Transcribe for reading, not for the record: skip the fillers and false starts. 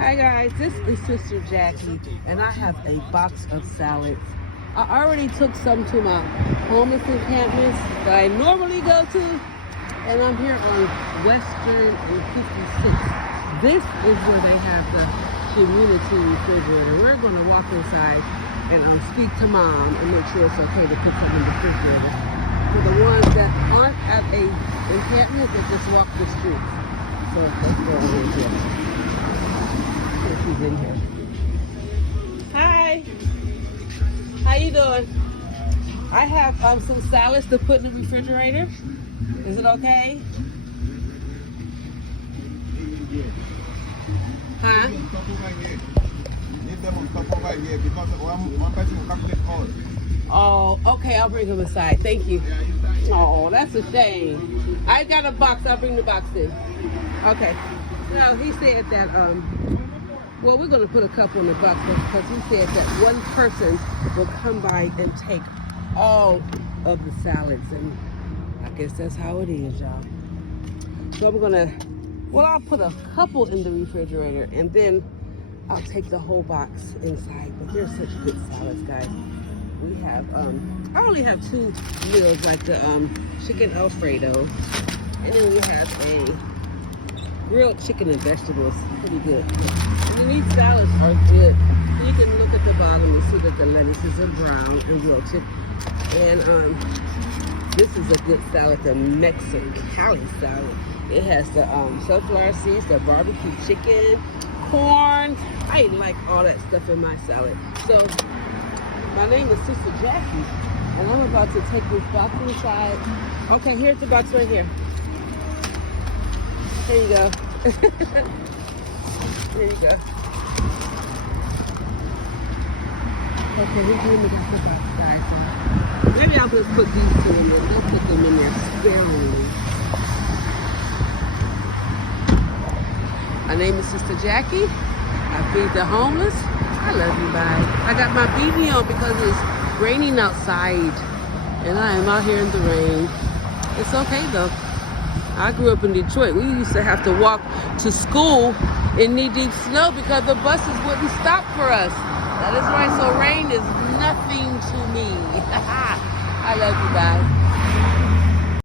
Hi guys, this is Sister Jackie, and I have a box of salads. I already took some to my homeless encampments that I normally go to, and I'm here on Western and 56. This is where they have the community refrigerator. We're going to walk inside and speak to Mom and make sure it's okay to put something in the refrigerator. For the ones that aren't at a encampment, that just walk the street. So let's go over here. She's in here. Hi. How you doing? I have some salads to put in the refrigerator. Is it okay? Huh? Oh, okay. I'll bring them aside. Thank you. Oh, that's a shame. I got a box. I'll bring the box in. Okay. No, he said that well, we're going to put a couple in the box because he said that one person will come by and take all of the salads, and I guess that's how it is, y'all. So I'm going to, well, I'll put a couple in the refrigerator, and then I'll take the whole box inside. But they're such good salads, guys. We have, I only have two meals, like the chicken Alfredo, and then we have a grilled chicken and vegetables, pretty good. And these salads are good. You can look at the bottom and see that the lettuces are brown and wilted. And this is a good salad, the Mexican salad. It has the sunflower seeds, the barbecue chicken, corn. I like all that stuff in my salad. So my name is Sister Jackie, and I'm about to take this box inside. Okay, here's the box right here. Here you go. Here you go. Okay, here's me to put outside. Maybe I'll just put these two in there. They'll put them in there sparingly. My name is Sister Jackie. I feed the homeless. I love you, bye. I got my beanie on because it's raining outside, and I am out here in the rain. It's okay though. I grew up in Detroit. We used to have to walk to school in knee-deep snow because the buses wouldn't stop for us. That is right. So rain is nothing to me. I love you guys.